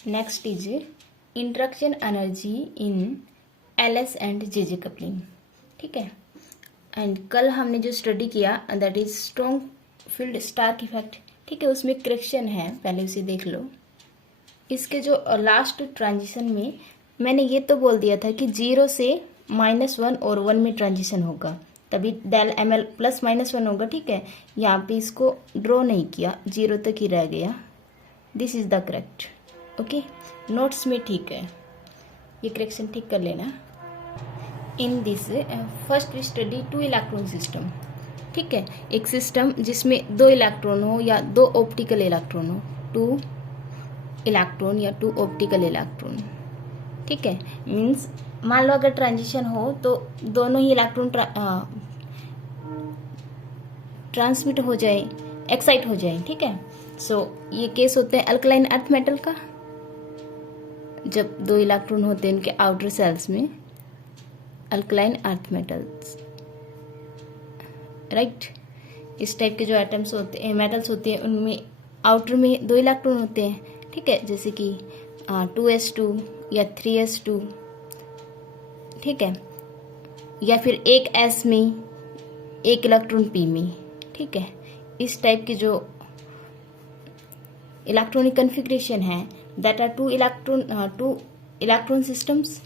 Next is interaction energy in LS and JJ coupling. ठीक है, and कल हमने जो स्टडी किया that is strong field Stark effect. ठीक है, उसमें करेक्शन है, पहले उसे देख लो। इसके जो लास्ट ट्रांजिशन में मैंने ये तो बोल दिया था कि 0 से -1 और 1 में ट्रांजिशन होगा, तभी डेल ml +-1 होगा। ठीक है, यहाँ पे इसको ड्रॉ नहीं किया, 0 तक ही रह गया। This is the correct. Okay, notes में ठीक है, ये करेक्शन ठीक कर लेना। In this first we study 2 electron system. ठीक है, एक सिस्टम जिसमें 2 इलेक्ट्रॉन हो या 2 ऑप्टिकल इलेक्ट्रॉन हो, 2 इलेक्ट्रॉन या 2 ऑप्टिकल इलेक्ट्रॉन। ठीक है, मीन्स मान लो अगर ट्रांजिशन हो तो दोनों ही इलेक्ट्रॉन ट्रांसमिट हो जाए, एक्साइट हो जाए। ठीक है, सो ये केस होते हैं अल्कलाइन अर्थ मेटल का, जब 2 इलेक्ट्रॉन होते हैं इनके आउटर सेल्स में, अल्कलाइन अर्थ मेटल्स। राइट, इस टाइप के जो एटम्स होते हैं, मेटल्स होते हैं, उनमें आउटर में 2 इलेक्ट्रॉन होते हैं। ठीक है, जैसे कि 2s2 या 3s2। ठीक है, या फिर एक s में, एक इलेक्ट्रॉन p में। ठीक है, इस टाइप के जो इलेक्ट्रॉनिक कन्फिग्रेशन है दैट आर 2 इलेक्ट्रॉन सिस्टम्स।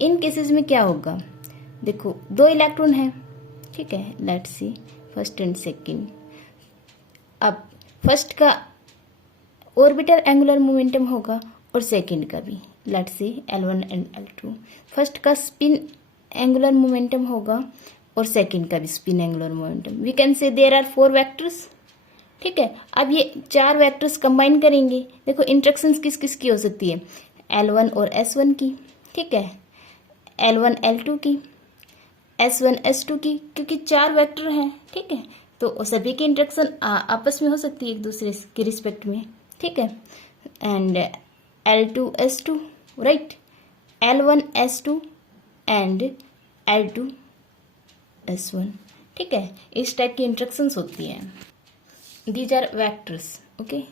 इन केसेस में क्या होगा, देखो 2 इलेक्ट्रॉन है। ठीक है, let's see first and second. अब फर्स्ट का ऑर्बिटल एंगुलर मोमेंटम होगा और सेकंड का भी, let's see L1 and L2। First का स्पिन एंगुलर मोमेंटम होगा और सेकंड का भी spin angular momentum. We can say there are 4 vectors. ठीक है, अब ये 4 वेक्टर्स कंबाइन करेंगे। देखो इंटरेक्शंस किस किस की हो सकती है, L1 और S1 की। ठीक है, L1 L2 की, S1 S2 की, क्योंकि 4 वेक्टर हैं। ठीक है, तो सभी की इंटरेक्शन आपस में हो सकती है एक दूसरे के रिस्पेक्ट में। ठीक है, and L2 S2, right, L1 S2 and L2 S1। ठीक है, इस टाइप की इंटरेक्शंस होती हैं। These are vectors. Okay,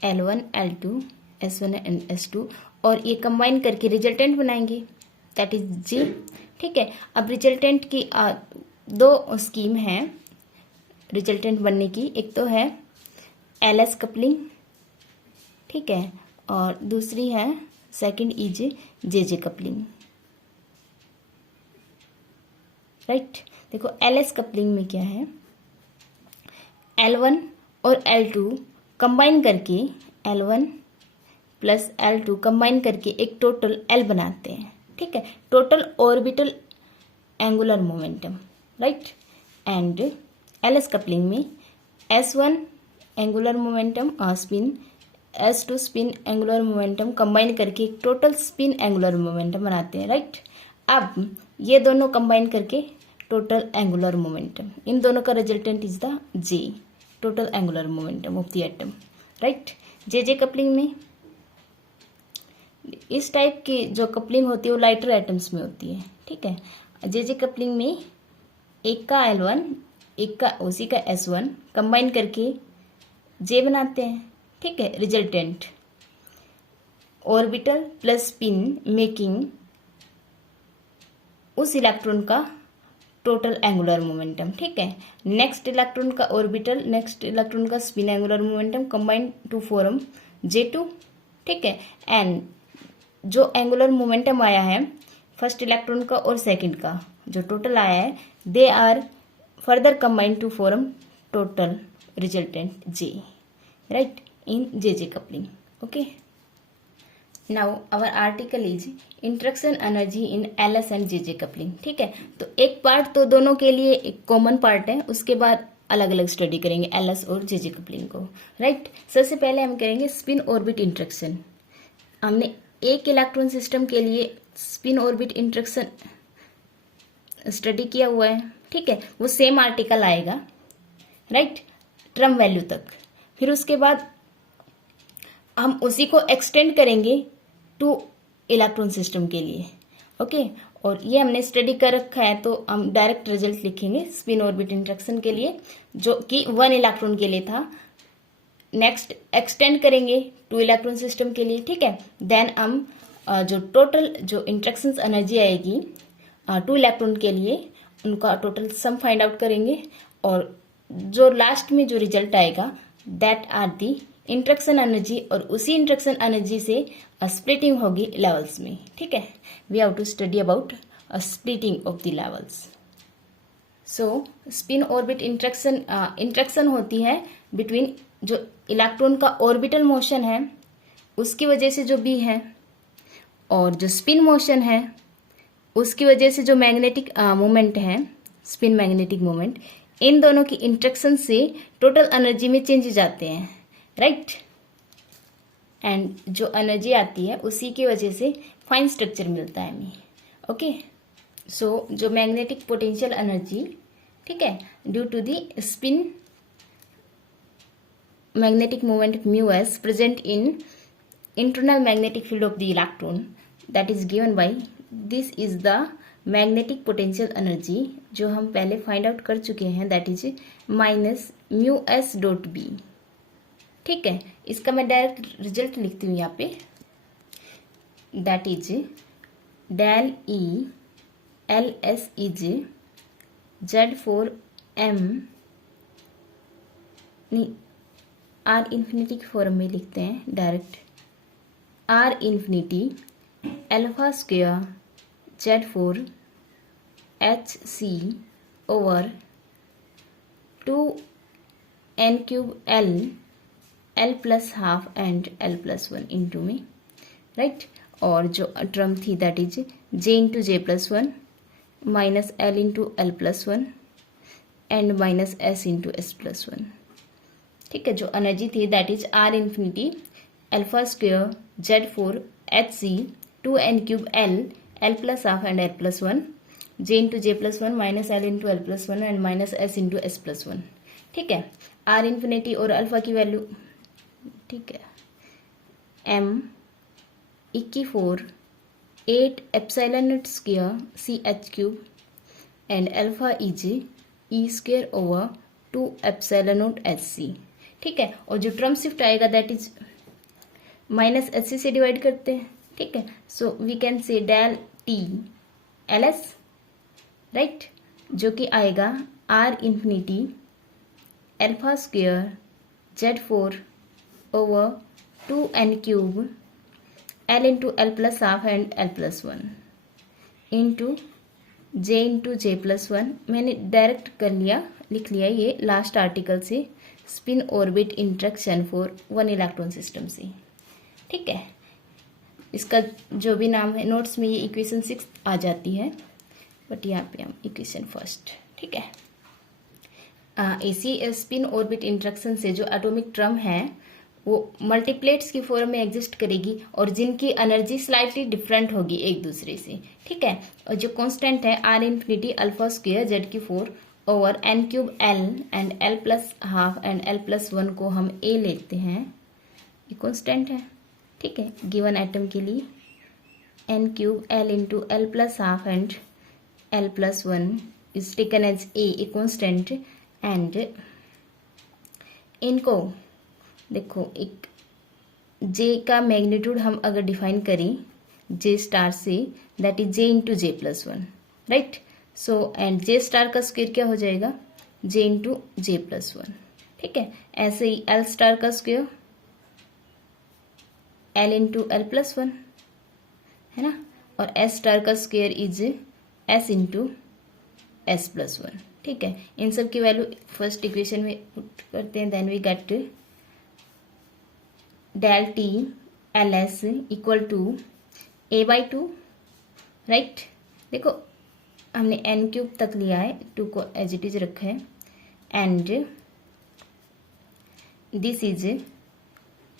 L1 L2 S1 and S2, और ये कंबाइन करके रिजल्टेंट बनाएंगे, दैट इज G। ठीक है, अब रिजल्टेंट की 2 स्कीम है रिजल्टेंट बनने की। एक तो है LS कपलिंग। ठीक है, और दूसरी है second is JJ coupling. Right, देखो LS कपलिंग में क्या है, L1 और L2 कंबाइन करके, L1 प्लस L2 कंबाइन करके एक टोटल L बनाते हैं। ठीक है, total orbital angular momentum. Right, and LS coupling में S1 एंगुलर मोमेंटम और spin, S2 spin angular momentum combine करके एक टोटल स्पिन एंगुलर मोमेंटम बनाते हैं। राइट, अब ये दोनों कंबाइन करके टोटल एंगुलर मोमेंटम, इन दोनों का resultant is the J, total angular momentum of the atom. Right, JJ coupling में इस टाइप की जो कपलिंग होती है वो लाइटर एटम्स में होती है। ठीक है, JJ कपलिंग में एक का L1 एक का उसी का S1 कंबाइन करके J बनाते हैं। ठीक है, resultant orbital plus spin making उस इलेक्ट्रॉन का टोटल एंगुलर मोमेंटम। ठीक है, नेक्स्ट इलेक्ट्रॉन का ऑर्बिटल, नेक्स्ट इलेक्ट्रॉन का spin angular momentum combine to form J2। ठीक है, एंड जो एंगुलर मोमेंटम आया है फर्स्ट इलेक्ट्रॉन का और सेकंड का जो टोटल आया है, they are further combined to form total resultant J, right, in JJ coupling. Okay, now our article is interaction energy in LS and JJ coupling. ठीक है, तो एक पार्ट तो दोनों के लिए एक कॉमन पार्ट है, उसके बाद अलग अलग स्टडी करेंगे LS और JJ कपलिंग को। राइट, सबसे पहले हम करेंगे स्पिन ऑर्बिट इंटरेक्शन। हमने एक इलेक्ट्रॉन सिस्टम के लिए स्पिन ऑर्बिट इंटरेक्शन स्टडी किया हुआ है। ठीक है, वो सेम आर्टिकल आएगा, राइट, ट्रम वैल्यू तक। फिर उसके बाद हम उसी को एक्सटेंड करेंगे 2 इलेक्ट्रॉन सिस्टम के लिए। ओके, और ये हमने स्टडी कर रखा है, तो हम डायरेक्ट रिजल्ट लिखेंगे स्पिन ऑर्बिट इंटरेक्शन के लिए, जो कि 1 इलेक्ट्रॉन के लिए था नेक्स्ट एक्सटेंड करेंगे 2 इलेक्ट्रॉन सिस्टम के लिए, ठीक है। देन हम जो टोटल जो इंटरेक्शंस एनर्जी आएगी 2 इलेक्ट्रॉन के लिए, उनका टोटल सम फाइंड आउट करेंगे, और जो लास्ट में जो रिजल्ट आएगा that are the interaction energy, और उसी इंटरेक्शन एनर्जी से स्प्लिटिंग होगी लेवल्स में, ठीक है। We have to study about splitting of the levels. So spin orbit interaction होती है बिटवीन जो इलेक्ट्रॉन का ऑर्बिटल मोशन है उसकी वजह से जो बी है, और जो स्पिन मोशन है उसकी वजह से जो मैग्नेटिक मोमेंट है, स्पिन मैग्नेटिक मोमेंट, इन दोनों की इंटरेक्शन से टोटल एनर्जी में चेंजेस आते हैं, राइट। एंड जो एनर्जी आती है उसी की वजह से फाइन स्ट्रक्चर मिलता है हमें, ओके। सो जो मैग्नेटिक पोटेंशियल एनर्जी, ठीक है, due to the spin magnetic moment mu s present in internal magnetic field of the electron, that is given by, this is the magnetic potential energy जो हम पहले find out कर चुके हैं, that is minus mu S dot B, ठीक है। इसका मैं डायरेक्ट रिजल्ट लिखती हूँ यहाँ पे, that is del E L S is Z four M, नहीं आर इन्फिनिटी की फॉर्म में लिखते हैं direct, R infinity alpha square Z four H C over 2n cube L plus half and L plus one into में, right. और जो term थी that is J into J plus one minus L into L plus one and minus S into S plus one, ठीक है। जो energy थी that is R infinity alpha square Z four H C 2n cube L plus half and L plus one, J into J plus one minus L into L plus one and minus S into S plus one, ठीक है। R infinity और alpha की value, ठीक है, M 24 8 epsilon naught square C H cube and alpha is E square over 2 epsilon naught H सी, ठीक है। और जो टर्म शिफ्ट आएगा that is minus H C से डिवाइड करते हैं, ठीक है। So we can say del T L S, right, जो कि आएगा R infinity alpha square Z four over 2n cube L into L plus half and L plus one into J plus one. मैंने direct कर लिया, लिख लिया ये last article से, spin orbit interaction for 1 electron system से, ठीक है। इसका जो भी नाम है नोट्स में ये इक्वेशन 6 आ जाती है, बट यहाँ पे हम इक्वेशन फर्स्ट, ठीक है। इसी स्पिन ऑर्बिट इंटरेक्शन से जो एटॉमिक टर्म है वो मल्टीप्लेट्स की फॉर्म में एग्जिस्ट करेगी और जिनकी एनर्जी स्लाइटली डिफरेंट होगी एक दूसरे से, ठीक है। और जो कांस्टेंट है R infinity alpha square Z की 4 over N cube L and L plus half and L plus one को हम ए लेते हैं, ये कांस्टेंट है, ठीक है, गिवन एटम के लिए। N cube L into L plus half and L plus one is taken as a constant, and इनको देखो एक जे का मैग्नीट्यूड हम अगर डिफाइन करें जे स्टार से, that is J into J plus one, right. So and J star का square क्या हो जाएगा, जे इंटू जे प्लस वन, ठीक है। ऐसे ही एल स्टार का square L into L plus one है ना, और एस स्टार का square is S into S plus one, ठीक है। इन सब की वैल्यू फर्स्ट इक्वेशन में पुट करते हैं, then we gate del T L S equal to A by two, right. देखो हमने एन क्यूब तक लिया है, 2 को एज इट इज रखा है, and this is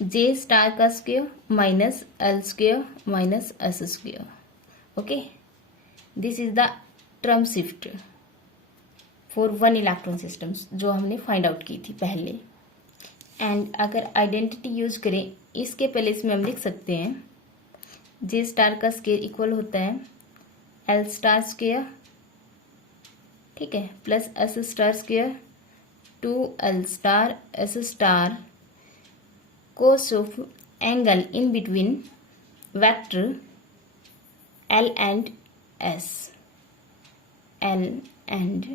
J star का square minus L square minus S square, okay. This is the term shift for 1 electron systems जो हमने फाइंड आउट की थी पहले। एंड अगर आइडेंटिटी यूज करें इसके पहले इसमें हम लिख सकते हैं जे स्टार का स्क्वायर इक्वल होता है एल स्टार स्क्वायर, ठीक है, plus S star square 2 L star S star cos of angle in between vector L and S. L and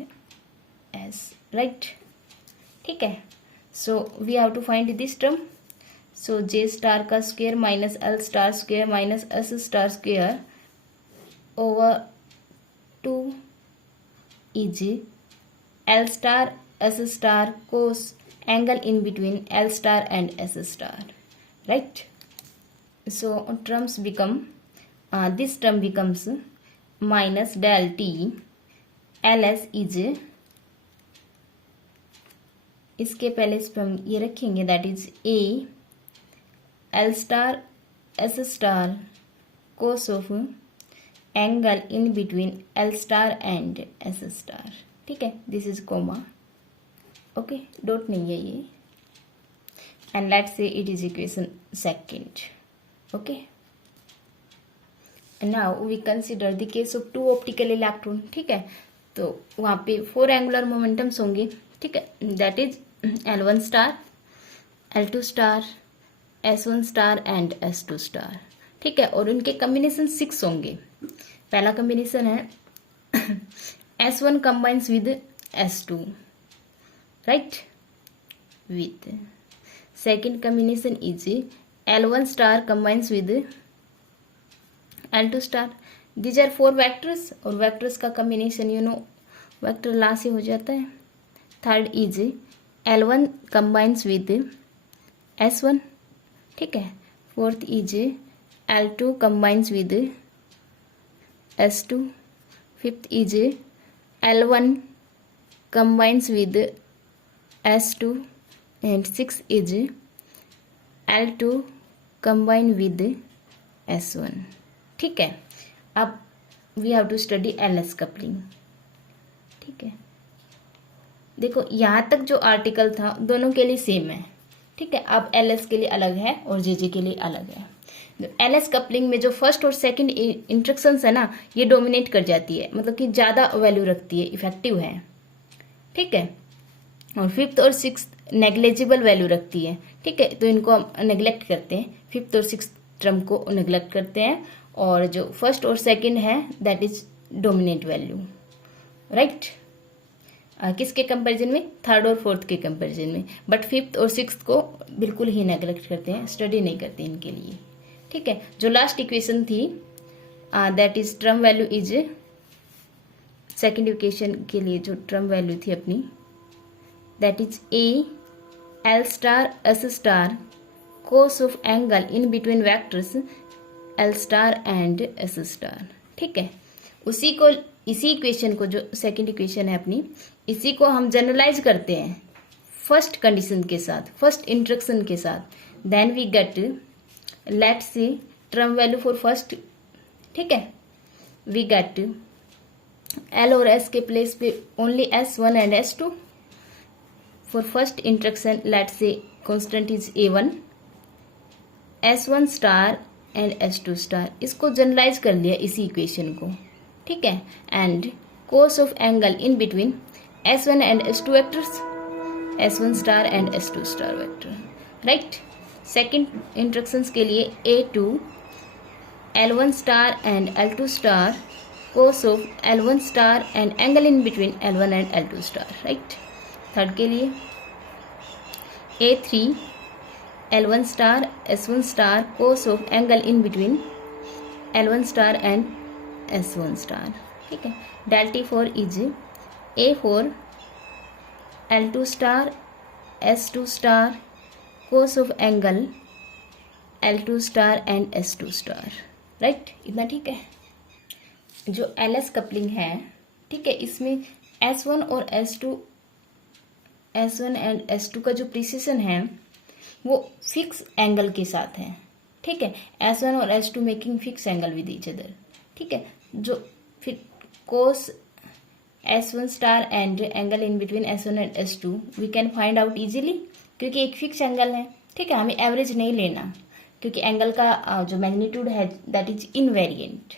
S, right? ठीक है. So we have to find this term. So J star का square minus L star square minus S star square over 2 is L star S star cos angle in between L star and S star, right? So terms become this term becomes minus del T LS is, इसके पहले इस पर हम ये रखेंगे, that is A L star S star cos of angle in between L star and S star. ठीक है, this is comma. Okay, dot नहीं है ये. And let's say it is equation second. Okay, now we consider the case of two optical electron. ठीक है, तो वहां पे 4 एंगुलर मोमेंटम्स होंगे. ठीक है, that is L1 star, L2 star, S1 star and S2 star. ठीक है, और उनके कॉम्बिनेशन 6 होंगे. पहला कॉम्बिनेशन है S1 combines with S2, right, with. Second combination is L1 star combines with L2 star. These are 4 vectors, और vectors का combination you know vector law से हो जाता है. Third is L1 combines with S1. ठीक है. Fourth is L2 combines with S2. Fifth is L1 combines with S2 and six is L2 combine with S1. ठीक है, अब we have to study LS coupling. ठीक है, देखो यहाँ तक जो आर्टिकल था दोनों के लिए सेम है. ठीक है, अब LS के लिए अलग है और JJ के लिए अलग है. LS कपलिंग में जो फर्स्ट और सेकंड इंस्ट्रक्शंस है ना, ये डोमिनेट कर जाती है, मतलब कि ज़्यादा वैल्यू रखती है, इफेक्टिव है. ठीक है, और फिफ्थ और सिक्स नेग्लेजिबल वैल्यू रखती है. ठीक है, तो इनको हम नेग्लेक्ट करते हैं, फिफ्थ और सिक्स टर्म को नेग्लेक्ट करते हैं, और जो फर्स्ट और सेकंड है that is dominate value, right. किसके कंपैरिजन में? थर्ड और फोर्थ के कंपैरिजन में. बट फिफ्थ और सिक्स्थ को बिल्कुल ही नेग्लेक्ट करते हैं, स्टडी नहीं करते इनके लिए. ठीक है, जो लास्ट इक्वेशन थी that is term value is, second equation के लिए जो टर्म वैल्यू थी अपनी, that is A L star S star cos of angle in between vectors L star and S star. ठीक है, इसी इक्वेशन को, जो सेकंड इक्वेशन है अपनी, इसी को हम जनरलाइज करते हैं फर्स्ट कंडीशन के साथ, फर्स्ट इंस्ट्रक्शन के साथ. Then we get, let's see term value for first. ठीक है, वी गेट L और S के प्लेस पे only S1 and S2. For first instruction let's say constant is A1, S1 star and S2 star. इसको generalize कर लिया इसी equation को. ठीक है, and cos of angle in between S1 and S2 vectors, S1 star and S2 star vector, right. Second instructions के लिए A2 L1 star and L2 star cos of L1 star and angle in between L1 and L2 star, right. Third के लिए A3 L1 star S1 star cos of angle in between L1 star and S1 star. ठीक है, del T4 is A4 L2 star S2 star cos of angle L2 star and S2 star, right. इतना ठीक है. जो LS coupling है, ठीक है, इसमें S1 और S1 एंड S2 का जो प्रिसिशन है वो फिक्स एंगल के साथ है. ठीक है, S1 और S2 making fix angle with each other. ठीक है, जो फिर cos S1 star and angle in between S1 and S2 we can find out easily, क्योंकि एक फिक्स एंगल है. ठीक है, हमें एवरेज नहीं लेना, क्योंकि एंगल का जो मैग्नीट्यूड है दैट इज इनवेरिएंट.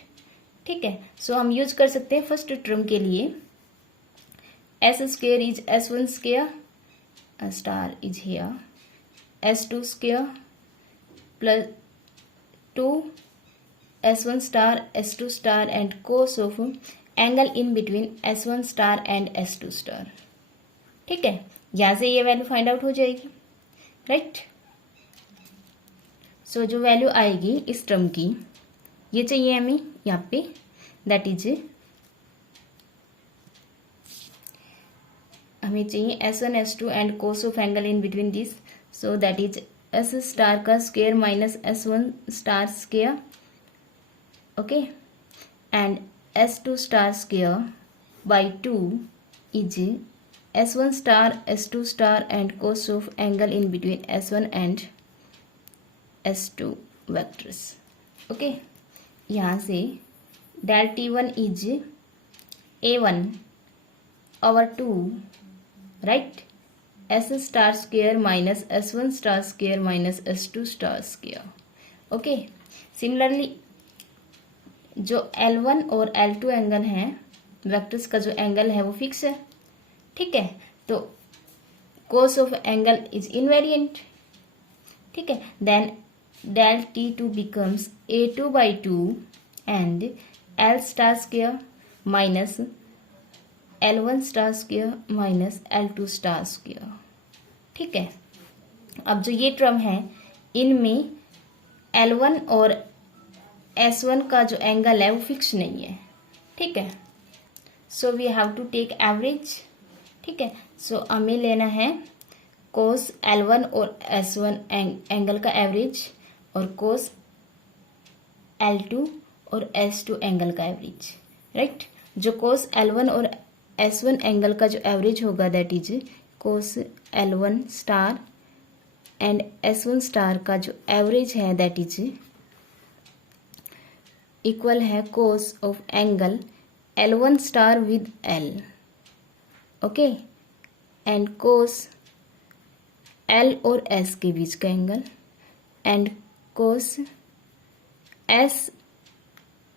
ठीक है, सो हम यूज कर सकते हैं फर्स्ट टर्म के लिए S square is S1 square, star is here, S2 square plus 2s1 star s2 star and cos of angle in between s1 star and s2 star. ठीक है, यहाँ से ये वैल्यू फाइंड आउट हो जाएगी, right. सो जो वैल्यू आएगी इस टर्म की, ये चाहिए हमें यहाँ पे, दैट इज हमें चाहिए s1 s2 and cos of angle in between this, so that is s star का square minus s1 star square, okay, and s2 star square by 2 is s1 star s2 star and cos of angle in between s1 and s2 vectors. Okay, यहाँ से del t1 is a1 over 2, right, s star square minus s1 star square minus s2 star square. Okay, similarly जो L1 और L2 angle है, vectors का जो angle है वो fix है। ठीक है, तो cos of angle is invariant. ठीक है, देन डेल t2 बिकम्स a2 by 2 and L star square minus L1 star square minus L2 star square. ठीक है, अब जो ये टर्म है इनमें L1 और S1 का जो एंगल है वो फिक्स नहीं है। ठीक है, so we have to take average. ठीक है, सो हमें लेना है कोस L1 और S1 एंगल का एवरेज और कोस L2 और S2 एंगल का एवरेज, राइट। जो कोस L1 और S1 एंगल का जो एवरेज होगा that is cos L1 star and S1 star का जो एवरेज है दैट इज इक्वल है cos of angle L1 star with L, okay, and cos L और S के बीच का angle and cos S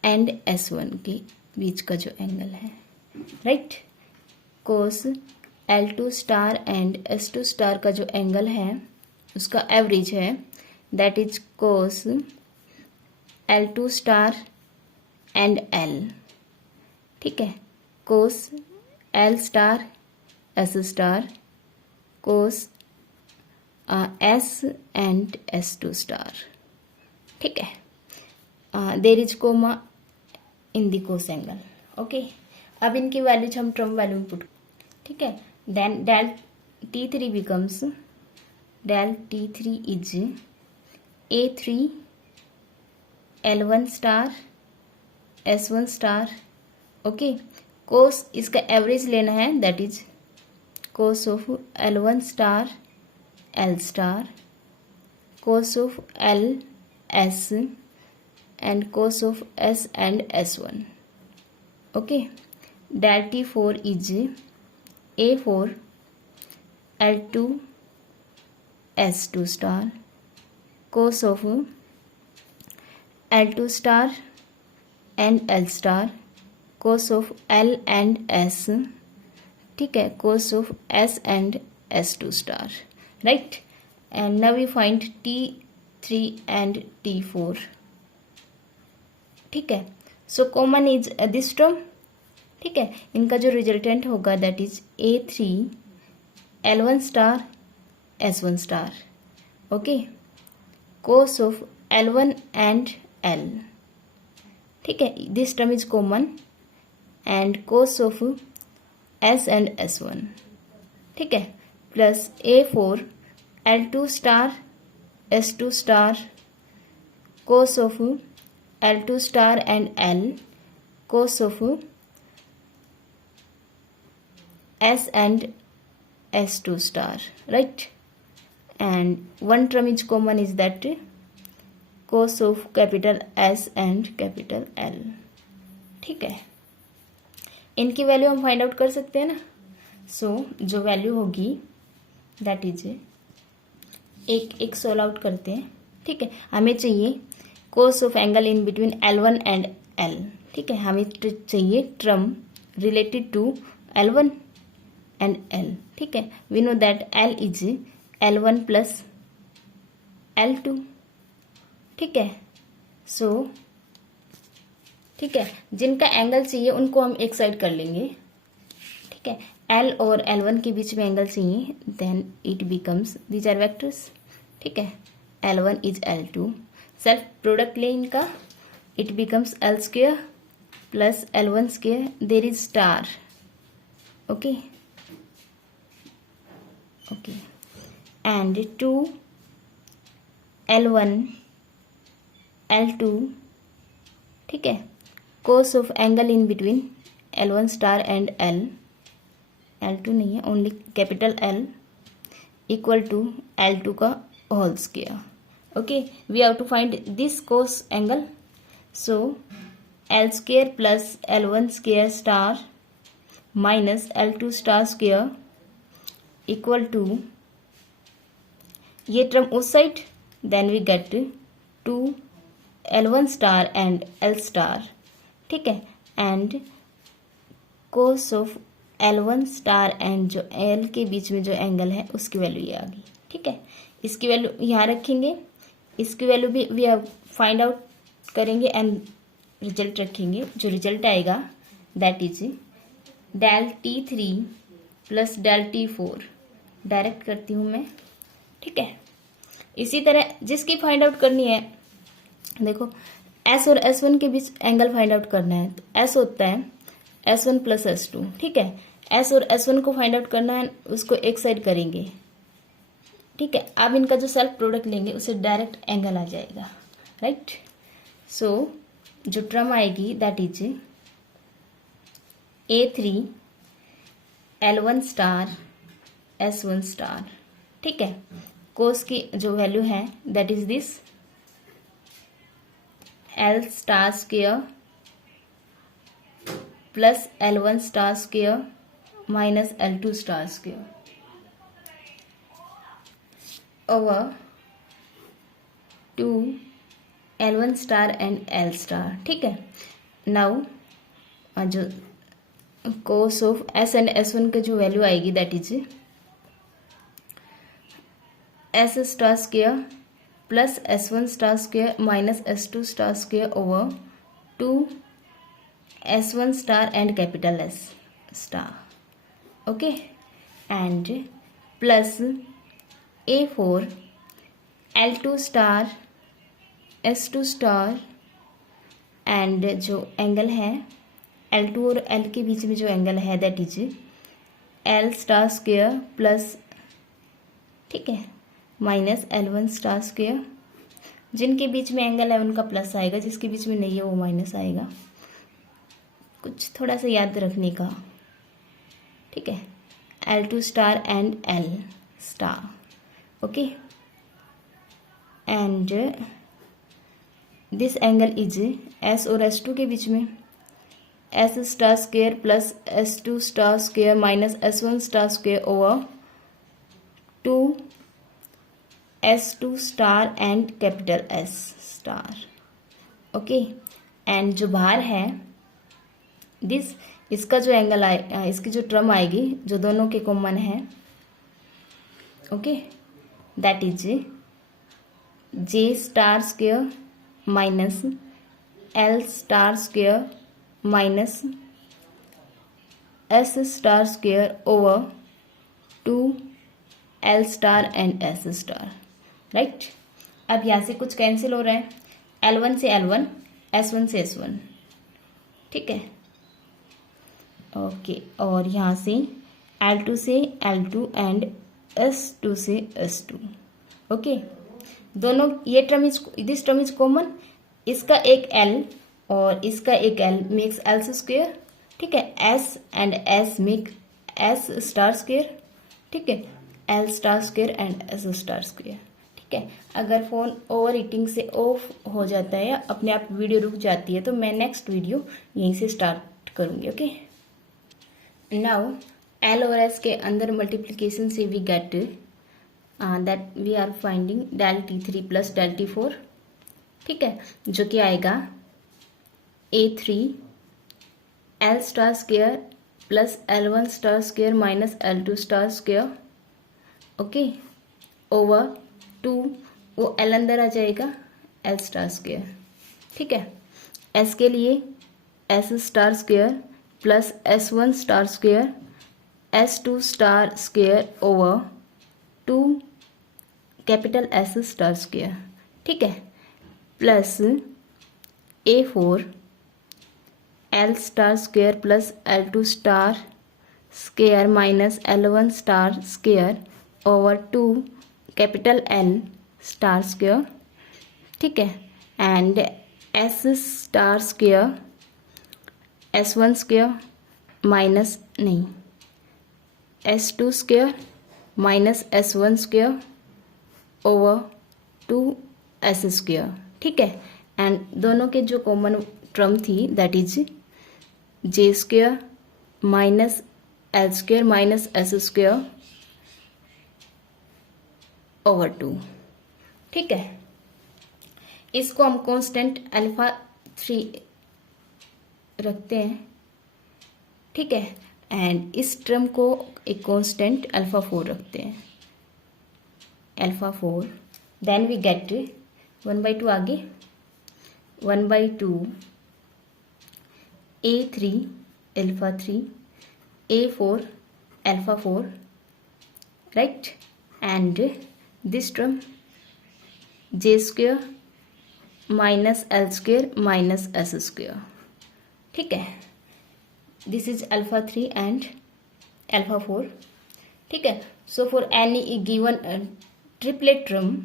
and S1 के बीच का जो एंगल है, right. Cos L2 star and S2 star का जो एंगल है उसका एवरेज है that is cos L2 star and L। ठीक है, cos L star S star cos S and S2 star. ठीक है, there is comma in the cos angle. Okay, अब इनकी वैल्यूज हम ट्रम वैल्यू में पुट। ठीक है, then del t3 becomes del t3 is a3 L1 star S1 star. Okay, cos इसका average लेना है that is cos of L1 star L star cos of L S and cos of S and S1। Okay, del t4 is a4 L2 S2 star cos of L2 star and L star cos of L and S। ठीक है, cos of S and S2 star, right. And now we find t3 and t4। ठीक है, so common is this term. ठीक है, इनका जो resultant होगा that is a3 L1 star S1 star. Okay, cos of L1 and L। ठीक है, this term is common and cos of S and S1। ठीक है, plus a4 L2 star S2 star cos of L2 star and L cos of S and S2 star, right. And one term is common is that cos of capital S and capital L। ठीक है, इनकी value हम find out कर सकते हैं ना। सो जो value होगी दैट इज एक सोल्व आउट करते हैं। ठीक है, हमें चाहिए cos of angle in between L1 and L। ठीक है, हमें चाहिए term related to L1 and L। ठीक है, we know that L is L1 plus L2। ठीक है। सो ठीक है, जिनका एंगल चाहिए उनको हम एक साइड कर लेंगे। ठीक है, L और L1 के बीच में एंगल चाहिए, then it becomes these are vectors. ठीक है, L1 is L2, self product ले इनका, it becomes L square plus L1 square, there is star. Okay okay, and 2 L1 L2, ठीक है, cos of angle in between L1 star and L2 नहीं है, only capital L, equal to L2 का whole square. Okay, we have to find this cos angle, so L square plus L1 square star minus L2 star square equal to ये term उस side, then we get 2 L1 star and L star. ठीक है, and cos of L1 star and जो L के बीच में जो angle है उसकी वैल्यू ये आ गई। ठीक है, इसकी वैल्यू यहाँ रखेंगे, इसकी वैल्यू भी वी फाइंड आउट करेंगे एंड रिजल्ट रखेंगे। जो रिजल्ट आएगा that is del T3 plus del T4, direct करती हूँ मैं। ठीक है, इसी तरह जिसकी फाइंड आउट करनी है, देखो S और S1 के बीच एंगल फाइंड आउट करना है, तो S होता है S1 प्लस S2। ठीक है, S और S1 को फाइंड आउट करना है, उसको एक साइड करेंगे। ठीक है, अब इनका जो सेल्फ प्रोडक्ट लेंगे उससे डायरेक्ट एंगल आ जाएगा, राइट। सो जो टर्म आएगी that is A3 L1 star S1 star. ठीक है, कोस की जो वैल्यू है that is this L star square plus L1 star square minus L2 star square over 2 L1 star and L star. ठीक है, नाउ जो कोस ऑफ S एंड S1 की जो वैल्यू आएगी that is S star square plus S1 star square minus S2 star square over 2 S1 star and capital S star. Okay, and plus A4 L2 star S2 star, and जो angle है L2 और L के बीच में जो angle है that is L star square plus, ठीक है, minus L1 star square. जिनके बीच में एंगल है उनका प्लस आएगा, जिसके बीच में नहीं है वो माइनस आएगा। कुछ थोड़ा सा याद रखने का। ठीक है, L2 star and L star. Okay, and this angle is S और S2 के बीच में S star square plus S2 star square minus S1 star square over 2 S2 star and capital S star. Okay, and जो बाहर है this, इसका जो angle आए, इसकी जो टर्म आएगी जो दोनों के कॉमन है, okay, that is J star square minus L star square minus S star square over 2 L star and S star, right. अब यहाँ से कुछ कैंसिल हो रहा है, L1 से L1, S1 से S1। ठीक है, ओके, और यहाँ से L2 से L2 एंड S2 से S2। ओके, दोनों ये term is, this term is common, इसका एक L और इसका एक L मेक्स L स्क्वेयर। ठीक है, S and S make S star square. ठीक है, L star square and S star square. ठीक है, अगर फ़ोन ओवर हीटिंग से ऑफ हो जाता है या अपने आप वीडियो रुक जाती है तो मैं नेक्स्ट वीडियो यहीं से स्टार्ट करूँगी। ओके, नाउ L और S के अंदर मल्टीप्लिकेशन से we get that we are finding del T3 plus del T4। ठीक है, जो कि आएगा A3 L star square plus L1 star square minus L2 star square. Okay, over 2, वो L अंदर आ जाएगा, एल स्टार स्क्वायर, ठीक है। एस के लिए S star square plus S1 star square S2 star square over 2 capital S star square, ठीक है, plus A4 L star square plus L2 star square minus L1 star square over 2 capital L star square, ठीक है, and S star square S1 square minus नहीं S2 square minus S1 square over 2 S square, ठीक है, and दोनों के जो common term थी that is J square minus L square minus S square over 2, ठीक है। इसको हम कांस्टेंट अल्फा 3 रखते हैं, ठीक है, एंड इस टर्म को एक कांस्टेंट अल्फा 4 रखते हैं, अल्फा 4, देन वी गेट 1/2 आगे 1/2 A3 alpha 3 A4 alpha 4, right, and this term J square minus L square minus S square, ठीक है, this is alpha 3 and alpha 4, ठीक है। So for any given triplet term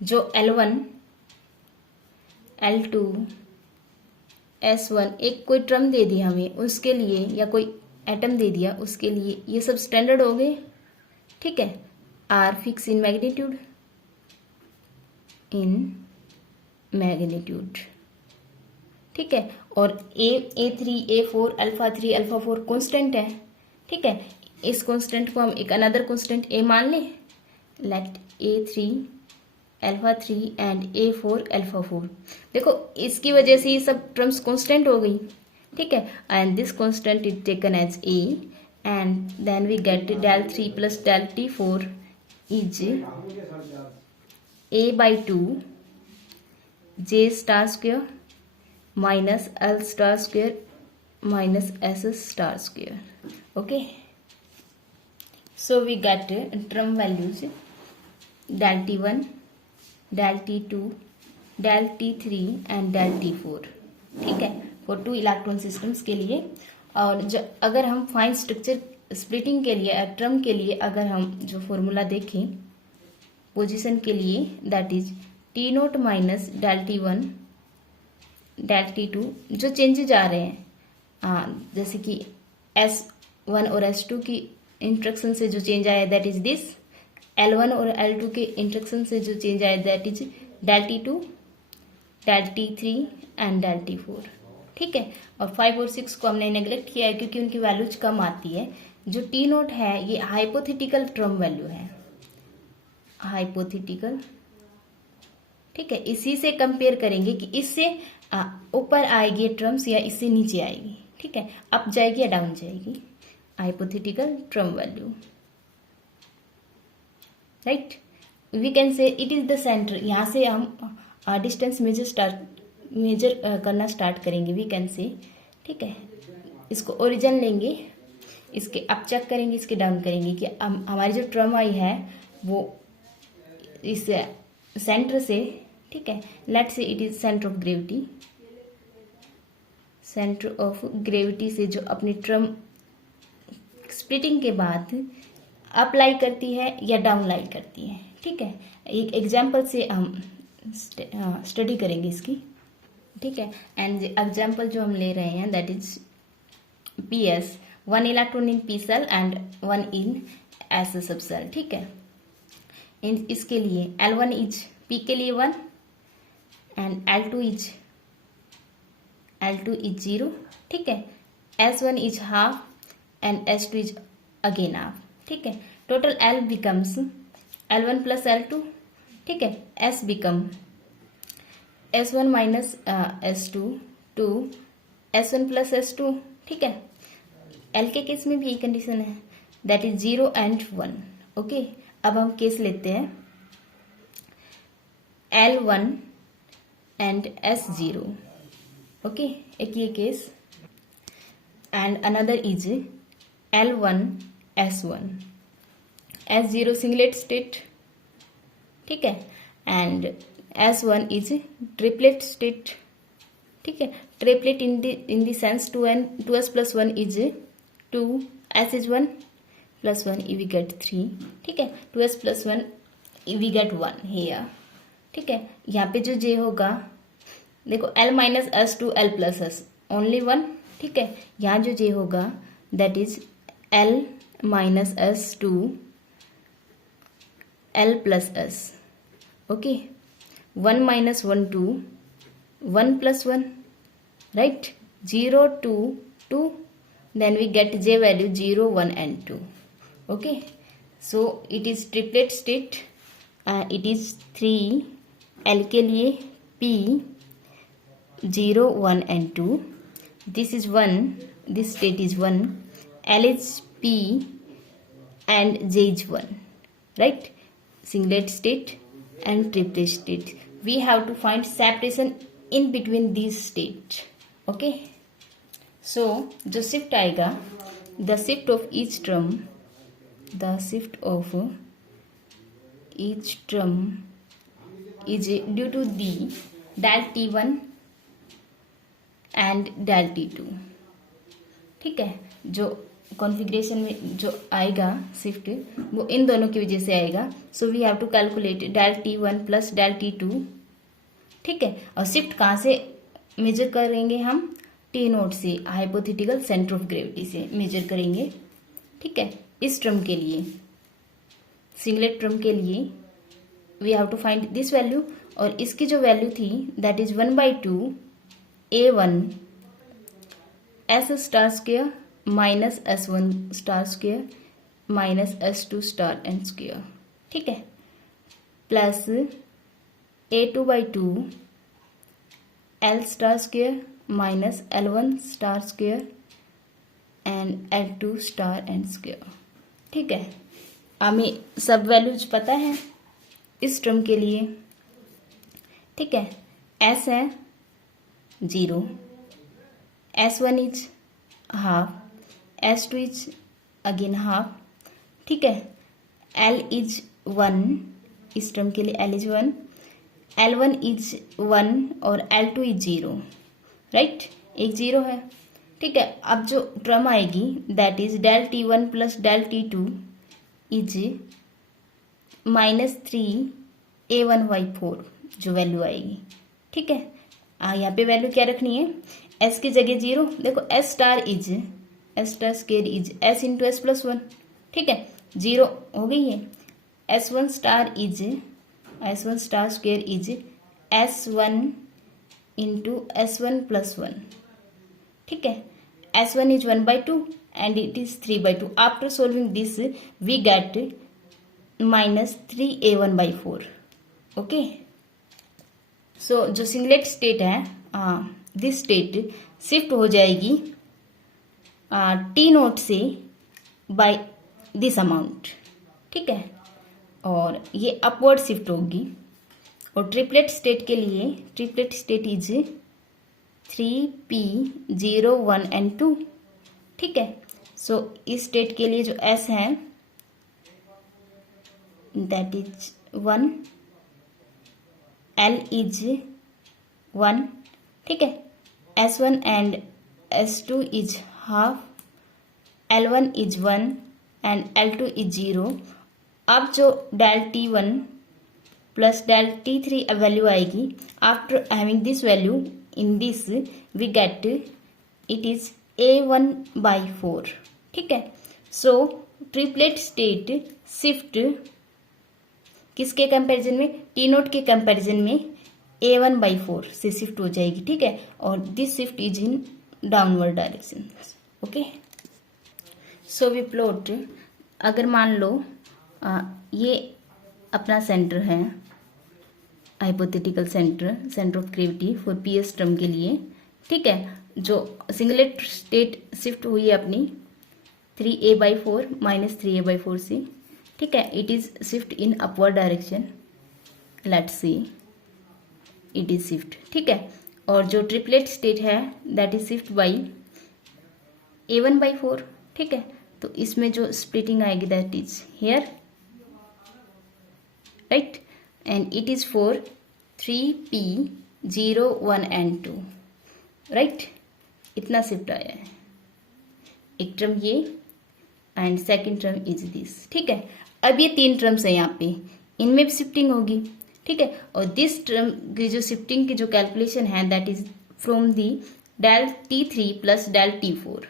जो L1 L2 S1 एक कोई term दे दिया हमें उसके लिए, या कोई एटम दे दिया उसके लिए, ये सब स्टैंडर्ड हो गए, ठीक है, आर फिक्स इन मैग्नीट्यूड ठीक है, और A3 A4 alpha 3 alpha 4 constant है, ठीक है। इस कांस्टेंट को हम एक अनदर कांस्टेंट A मान लें, late A3 alpha 3 and A4 alpha 4, देखो इसकी वजह से ये सब टर्म्स कांस्टेंट हो गई, ठीक है, and this constant is taken as A and then we get del 3 plus del T4 is A/2 J star square minus L star square minus S star square, okay. So we get term values del T1 del T2 del T3 and del T4, ठीक है, for 2 electron systems के लिए। और जो अगर हम fine structure splitting के लिए टर्म के लिए अगर हम जो फॉर्मूला देखें पोजीशन के लिए, that is T0 minus del T1 del T2, जो चेंजेज आ रहे हैं जैसे कि S1 और S2 की इंट्रैक्शन से जो चेंज आया दैट इज दिस, L1 और L2 के इंट्रैक्शन से जो चेंज आया that is del T2 del T3 and del T4, ठीक है। और 5 और 6 को हमने नेग्लेक्ट किया है क्योंकि उनकी वैल्यूज कम आती है। जो T0 है ये हाइपोथेटिकल टर्म वैल्यू है, हाइपोथेटिकल, ठीक है, इसी से कंपेयर करेंगे कि इससे ऊपर आएगी टर्म्स या इससे नीचे आएगी, ठीक है, अप जाएगी या डाउन जाएगी, hypothetical term value, right. We can say it is the center, यहाँ से हम डिस्टेंस मेजर करना स्टार्ट करेंगे, वी कैन से, ठीक है। इसको ओरिजिन लेंगे, इसके अप चेक करेंगे, इसके डाउन करेंगे कि हमारी जो टर्म आई है वो इस सेंटर से, ठीक है, let's say it is centre of gravity, centre of gravity से जो अपनी टर्म स्प्लिटिंग के बाद अप लाई करती है या डाउन लाई करती है, ठीक है। एक एग्जांपल से हम स्टडी करेंगे इसकी, ठीक है, एंड एग्जांपल जो हम ले रहे हैं that is PS, 1 electron in P cell and 1 in S sub cell, ठीक है। इसके लिए L1 इज P के लिए 1 एंड L2 इज 0, ठीक है, S1 is half and S2 is again half, ठीक है। Total L becomes L1 plus L2, ठीक है, S become S1 minus S2 to S1 plus S2, ठीक है। L के केस में भी यही कंडीशन है, दैट इज 0 एंड 1, ओके। अब हम केस लेते हैं L1 and S0. Okay, एक ये case. And another is L1 S1. S0 singlet state, ठीक है. And S1 is triplet state, ठीक है. Triplet in the sense 2s plus 1 is 2, s is 1 plus 1 we get 3, ठीक है. 2s plus 1 we get 1 here, ठीक है. यहाँ पे जो j होगा देखो l minus s to l plus s only 1, ठीक है. यहाँ जो j होगा that is l minus s to l plus s. Okay, 1 minus 1 to 1 plus 1, right? 0 to 2, then we get j value 0, 1 and 2. Okay, so it is triplet state. It is 3 l के लिए p 0, 1 and 2. This is 1, this state is 1, l is p and j is 1, right? Singlet state and triplet state. We have to find separation in between these states. Okay, so जो shift आएगा, the shift of each term is due to the del t1 and del t2, ठीक है. जो configuration में जो आएगा shift वो इन दोनों की वजह से आएगा. So we have to calculate del t1 plus del t2, ठीक है. और शिफ्ट कहाँ से मेजर करेंगे हम? टी नोट से, हाइपोथेटिकल सेंटर ऑफ ग्रेविटी से मेजर करेंगे, ठीक है. इस ट्रम के लिए, सिंगलेट ट्रम के लिए we have to find this value. और इसकी जो वैल्यू थी that is 1/2 a1 s star square minus s1 star square minus s2 star n square, ठीक है, plus a2/2 l star square minus l1 star square and l2 star n square, ठीक है. हमें सब वैल्यूज पता है इस टर्म के लिए, ठीक है. s है 0, s1 is half, s2 is again half, ठीक है. l इज 1, इस टर्म के लिए l इज 1, l1 इज 1 और l2 इज 0, राइट. एक 0 है, ठीक है. अब जो टर्म आएगी that is del t1 plus del t2 is -3 a1/4 जो वैल्यू आएगी, ठीक है. यहाँ पे वैल्यू क्या रखनी है? s की जगह 0. देखो s star square is s into s plus 1, ठीक है. 0 हो गई है. s1 star square is s1 into s1 plus 1, ठीक है. s1 is 1/2 and it is 3/2. After solving this we get -3 a1/4. okay, so जो सिंगलेट स्टेट है this state shift हो जाएगी टी नोट से बाय दिस अमाउंट, ठीक है. और ये अपवर्ड शिफ्ट होगी. और ट्रिपलेट स्टेट के लिए triplet state is 3p 0 1 and 2, ठीक है. सो इस स्टेट के लिए जो s है दैट इज 1, l इज 1, ठीक है. s1 and s2 is half, l1 is 1 and l2 is 0. अब जो del t1 plus del t3 value आएगी after having this value in this we get it is a1/4, ठीक है. So triplet state shift किसके comparison में? T naught के comparison में a1/4 से शिफ्ट हो जाएगी, ठीक है. और this shift is in downward direction. Okay, so we plot. अगर मान लो ये अपना सेंटर है, hypothetical centre of gravity for PS term के लिए, ठीक है. जो सिंगलेट स्टेट शिफ्ट हुई है अपनी 3a/4 माइनस 3a/4 से, ठीक है. It is shift in upward direction. Let's see it is shift, ठीक है। और जो ट्रिपलेट स्टेट है that is shift by A1/4, ठीक है। तो इसमें जो स्प्लिटिंग आएगी that is here, right, and it is for 3P 0 1 and 2, right. इतना शिफ्ट आया है, एक टर्म ये and second term is this, ठीक है। अब ये 3 टर्म्स है यहाँ पे, इनमें भी शिफ्टिंग होगी, ठीक है। और दिस टर्म की जो शिफ्टिंग की जो कैलकुलेशन है that is from the del T3 plus del T4,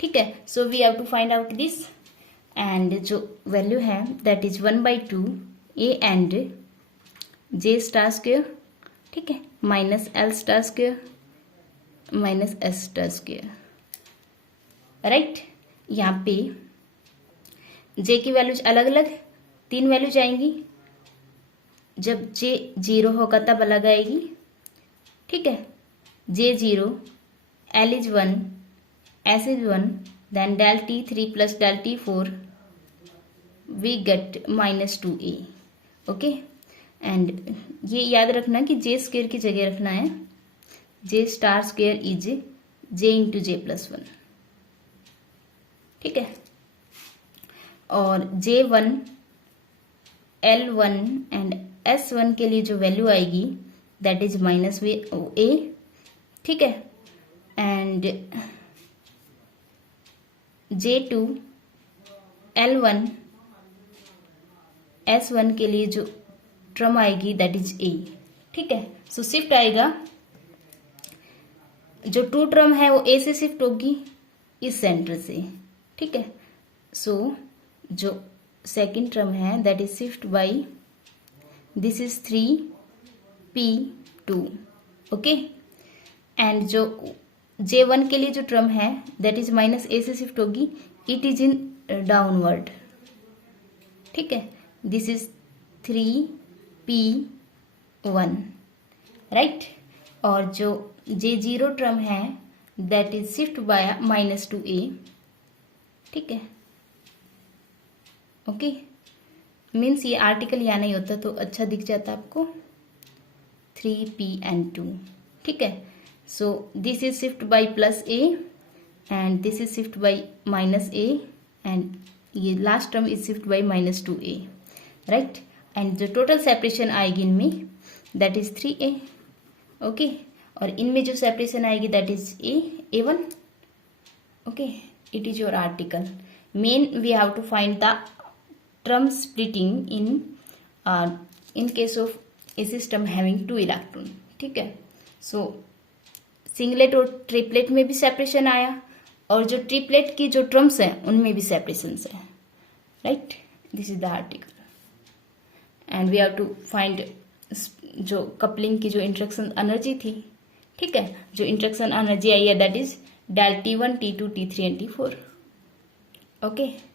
ठीक है। So we have to find out this, and जो वैल्यू है that is 1/2 A and J star square, ठीक है, minus L star square minus S star square, right. यहाँ पे J की values अलग अलग 3 वैल्यूज आएंगी, जब J 0 होगा तब अलग आएगी, ठीक है। J 0, L is 1, S is 1, then del T3 plus del T4 we get -2A, okay. And ये याद रखना कि J स्क्वेयर की जगह रखना है J star square is J into J+1, ठीक है। और J1, L1 एंड S1 के लिए जो वैल्यू आएगी दैट इज -A, ठीक है। एंड J2, L1, S1 के लिए जो टर्म आएगी दैट इज A, ठीक है। सो शिफ्ट आएगा, जो 2 टर्म है वो A से शिफ्ट होगी इस सेंटर से, ठीक है। सो जो सेकेंड टर्म है that is shift by this is 3P2, okay. And जो J1 के लिए जो टर्म है दैट इज -A से शिफ्ट होगी, इट इज इन डाउनवर्ड, ठीक है। This is 3P1, right. और जो J0 टर्म है that is shift by -2A, ठीक है, ओके। मीन्स ये आर्टिकल यहाँ नहीं होता तो अच्छा दिख जाता आपको 3P and 2, ठीक है। So this is shift by +A and this is shift by -A and ये last term is shift by -2A, right. And जो टोटल सेपरेशन आएगी इनमें दैट इज 3A, ओके। और इनमें जो सेपरेशन आएगी that is A1, okay. It is your article. Main we have to find the term splitting in case of a system having 2 electron, ठीक है। सो singlet और triplet में भी सेपरेशन आया, और जो ट्रिपलेट की जो टर्म्स हैं उनमें भी सेपरेशन है, right. This is the article and we have to find जो कपलिंग की जो इंट्रैक्शन एनर्जी थी, ठीक है। जो इंट्रैक्शन एनर्जी आई है that is del T1, T2, T3 and T4, okay.